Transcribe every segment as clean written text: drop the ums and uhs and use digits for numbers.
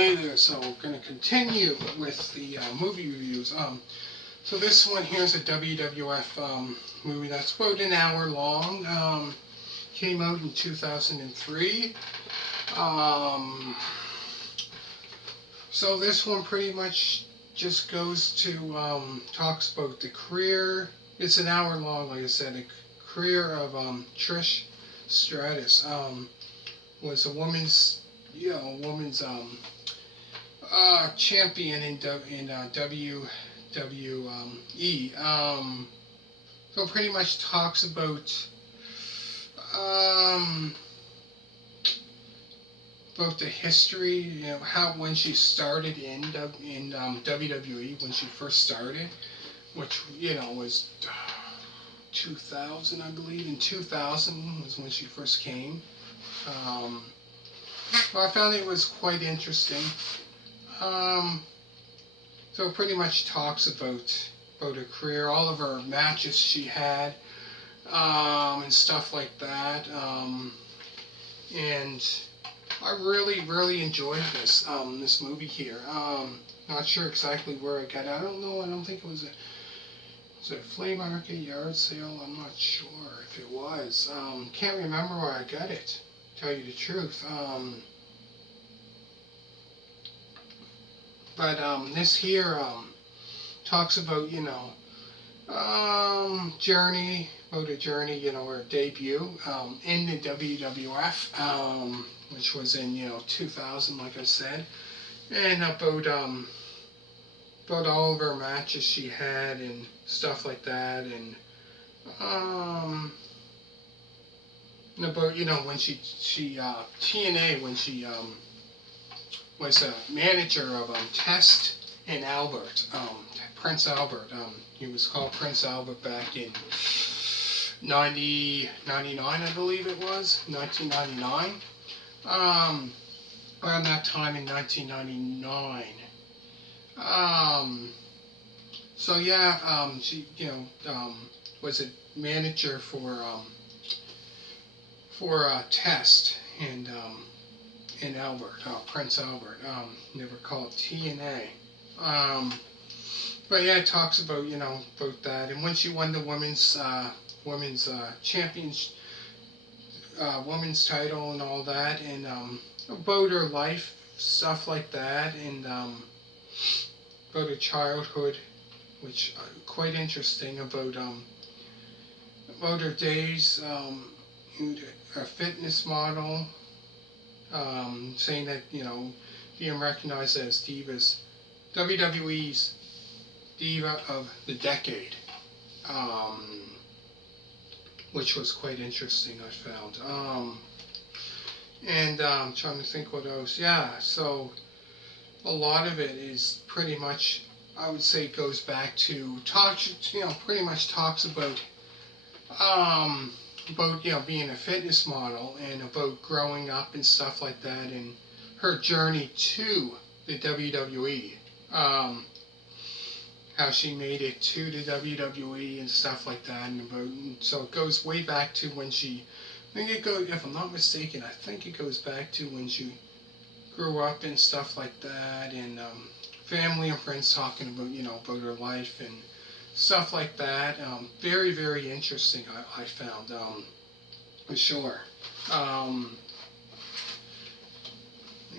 Hey there, so we're going to continue with the movie reviews. So this one here is a WWF movie that's about an hour long. Came out in 2003. So this one pretty much just goes to, talks about the career. It's an hour long, like I said, the career of Trish Stratus. Was a woman's, champion in WWE. So it pretty much talks um, about the history, how when she started in WWE, when she first started, which was 2000, I believe. In 2000 was when she first came. Well, I found it was quite interesting. So it pretty much talks about her career, all of her matches she had, and stuff like that. And I really enjoyed this movie here. Not sure exactly where I got it. I don't know. I don't think it was a flea market, yard sale. I'm not sure if it was. Can't remember where I got it. To tell you the truth. But this here talks about journey, about a journey, her debut in the WWF, which was in 2000, like I said, and about all of her matches she had and stuff like that, and about when she TNA, when she was a manager of Test and Albert, Prince Albert. He was called Prince Albert back in 99, I believe it was, 1999. Around that time in 1999. So yeah, she was a manager for Test and Albert, Prince Albert, never called TNA. But yeah, it talks about about that, and when she won the women's champions, women's title and all that, and about her life, stuff like that, and about her childhood, which quite interesting about her days, a fitness model. Saying that being recognized as WWE's Diva of the Decade, which was quite interesting, I found. And trying to think what else. Yeah, so a lot of it is pretty much, I would say, goes back to pretty much talks about being a fitness model and about growing up and stuff like that, and her journey to the WWE, how she made it to the WWE and stuff like that, and so it goes way back to when she, if I'm not mistaken, I think it goes back to when she grew up and stuff like that, and family and friends talking about her life and stuff like that. Very interesting, I found, for sure.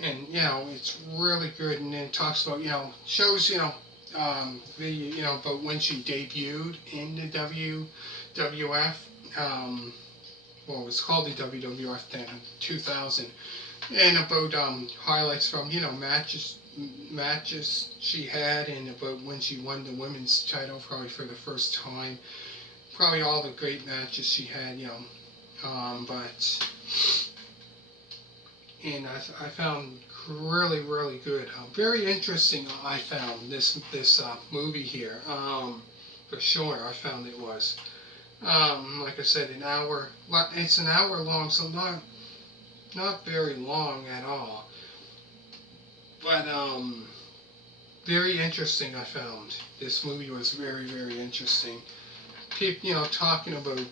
And it's really good. And then it talks about, shows, about when she debuted in the WWF. Well, it was called the WWF then, in 2000. And about highlights from, matches she had, and about when she won the women's title probably for the first time, probably all the great matches she had, and I found really good, very interesting. I found this movie here, for sure. I found it was, like I said, an hour. Well, it's an hour long, so not very long at all. But very interesting. I found this movie was very interesting. People, talking about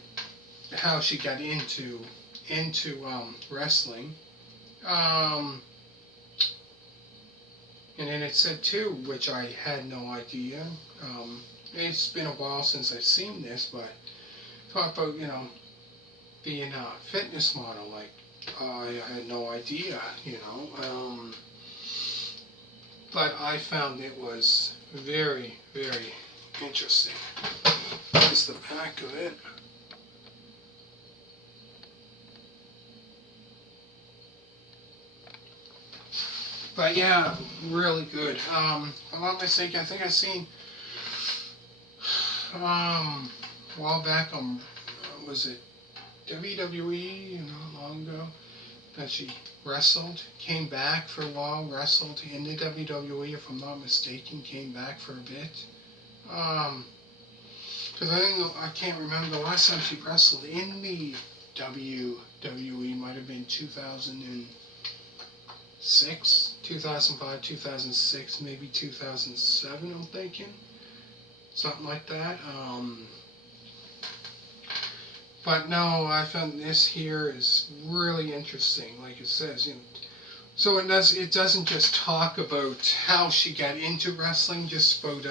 how she got into wrestling, And then it said too, which I had no idea. It's been a while since I've seen this, but talk about, being a fitness model. Like, I had no idea, but I found it was very, very interesting. Here's the back of it. But yeah, really good. If I'm not mistaken, I think I seen a while back on, was it WWE, long ago, that she wrestled, came back for a while, wrestled in the WWE, if I'm not mistaken, came back for a bit. Because I can't remember the last time she wrestled in the WWE, might have been 2006, 2005, 2006, maybe 2007, I'm thinking. Something like that. But no, I found this here is really interesting. Like it says, so it doesn't just talk about how she got into wrestling, just about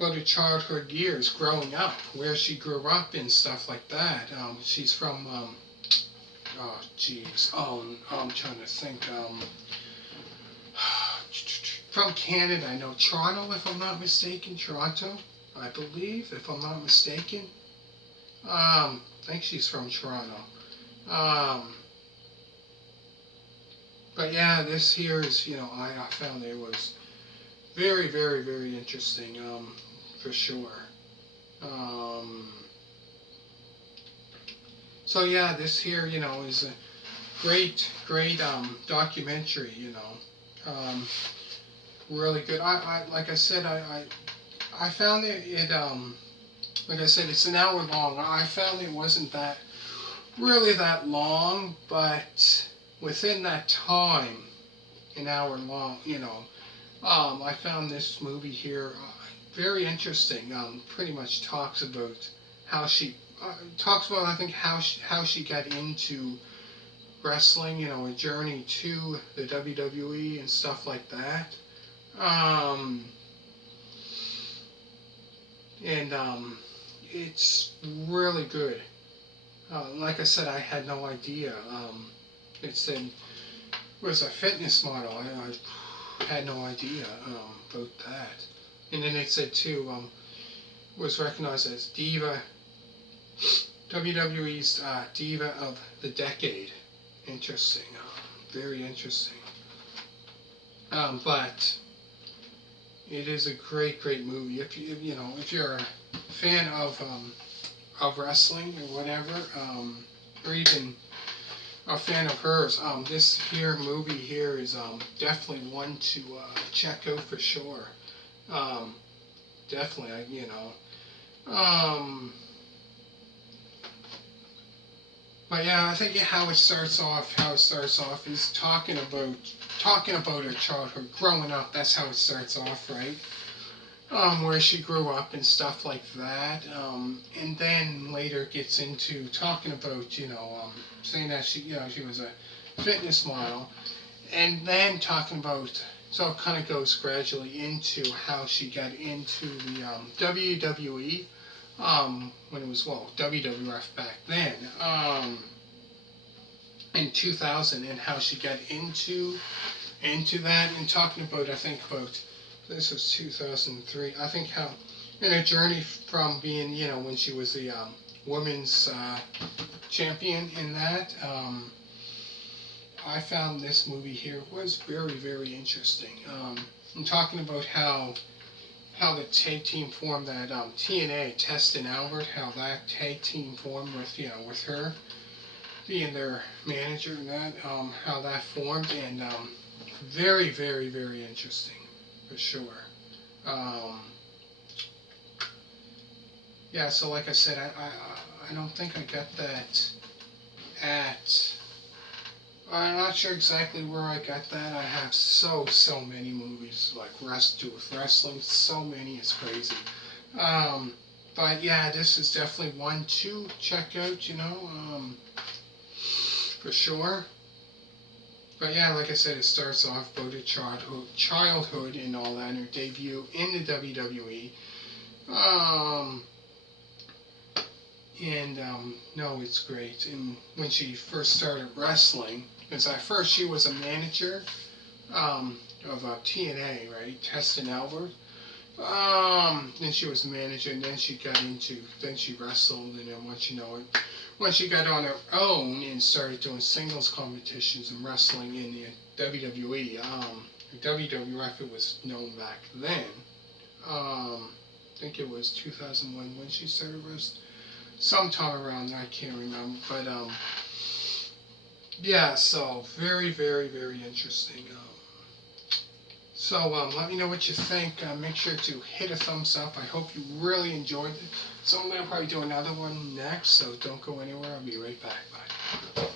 her childhood years, growing up, where she grew up and stuff like that. She's from oh jeez, I'm trying to think. From Canada, I know Toronto, if I'm not mistaken. Toronto, I believe, if I'm not mistaken. I think she's from Toronto. But yeah, this here is, I found it was very, very, very interesting, for sure. So yeah, this here, is a great, great, documentary, really good. Like I said, I found it, like I said, it's an hour long. I found it wasn't really that long, but within that time, an hour long, I found this movie here very interesting. Pretty much talks about how she I think how she got into wrestling, a journey to the WWE and stuff like that. And it's really good. Like I said, I had no idea. It said it was a fitness model. I had no idea about that. And then it said too, was recognized as Diva, WWE's Diva of the Decade. Interesting. Very interesting. But it is a great, great movie. If you're a fan of wrestling or whatever, or even a fan of hers, this here movie here is definitely one to check out for sure. Definitely, But yeah, I think how it starts off is talking about her childhood, growing up. That's how it starts off, right? Where she grew up and stuff like that. And then later gets into talking about, saying that she was a fitness model, and then talking about, so it kind of goes gradually into how she got into the WWE, when it was, WWF back then, in 2000, and how she got into that, and talking about, I think about, this was 2003, I think how, in a journey from being, when she was the women's champion in that, I found this movie here was very, very interesting. I'm talking about how the tag team formed, that TNA, Test and Albert, how that tag team formed with her being their manager, and that how that formed, and very, very, very interesting for sure. Yeah, so like I said, I don't think I got that at. I'm not sure exactly where I got that. I have so many movies like do with wrestling. So many, it's crazy. But yeah, this is definitely one to check out. For sure. But yeah, like I said, it starts off about her childhood and all that, and her debut in the WWE. Um, no, it's great. And when she first started wrestling, because at first she was a manager of TNA, right? Test and Albert. Then she was a manager, and then then she wrestled, and then once she got on her own and started doing singles competitions and wrestling in the WWE, WWF it was known back then. I think it was 2001 when she started wrestling. Sometime around there, I can't remember, but yeah. So very, very, very interesting. Let me know what you think. Make sure to hit a thumbs up. I hope you really enjoyed it. So I'm going to probably do another one next, so don't go anywhere. I'll be right back. Bye.